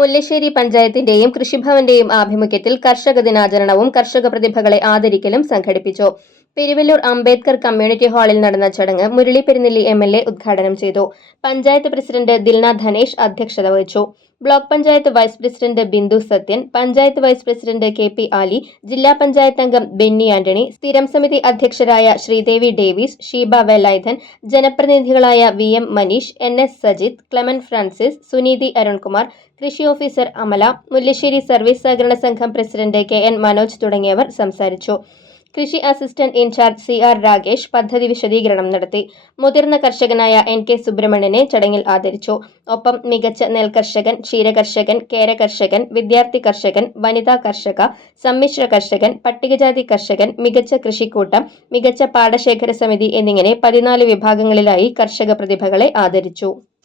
മുല്ലശ്ശേരി പഞ്ചായത്തിന്റെയും കൃഷിഭവന്റെയും ആഭിമുഖ്യത്തിൽ കർഷക ദിനാചരണവും കർഷക പ്രതിഭകളെ ആദരിക്കലും സംഘടിപ്പിച്ചു. പെരുവല്ലൂർ അംബേദ്കർ കമ്മ്യൂണിറ്റി ഹാളിൽ നടന്ന ചടങ്ങ് മുരളി പെരുന്നെല്ലി എം ഉദ്ഘാടനം ചെയ്തു. പഞ്ചായത്ത് പ്രസിഡന്റ് ദിൽന ധനേഷ് അധ്യക്ഷത വഹിച്ചു. Block panchayat vice president Bindu Sathyan panchayat vice president K P Ali ജില്ലാ പഞ്ചായത്ത് അംഗം ബെന്നി ആന്റണി സ്ഥിരം സമിതി അധ്യക്ഷരായ Sreedevi Davis Sheeba Velayudhan ജനപ്രതിനിധികളായ V M Manish N S Sajith Clement Francis Suneethi Arunkumar കൃഷി ഓഫീസർ അമല മുല്ലശ്ശേരി സർവീസ് സഹകരണ സംഘം പ്രസിഡന്റ് കെ എൻ മനോജ് തുടങ്ങിയവർ സംസാരിച്ചു. കൃഷി assistant in charge C R Rakesh പദ്ധതി വിശദീകരണം നടത്തി. മുതിർന്ന കർഷകനായ എൻ കെ സുബ്രഹ്മണ്യനെ ചടങ്ങിൽ ആദരിച്ചു. ഒപ്പം മികച്ച നെൽകർഷകൻ ക്ഷീരകർഷകൻ കേര കർഷകൻ വിദ്യാർത്ഥി കർഷകൻ വനിതാ കർഷക സമ്മിശ്ര കർഷകൻ പട്ടികജാതി കർഷകൻ മികച്ച കൃഷിക്കൂട്ടം മികച്ച പാടശേഖര സമിതി എന്നിങ്ങനെ പതിനാല് വിഭാഗങ്ങളിലായി കർഷക പ്രതിഭകളെ ആദരിച്ചു.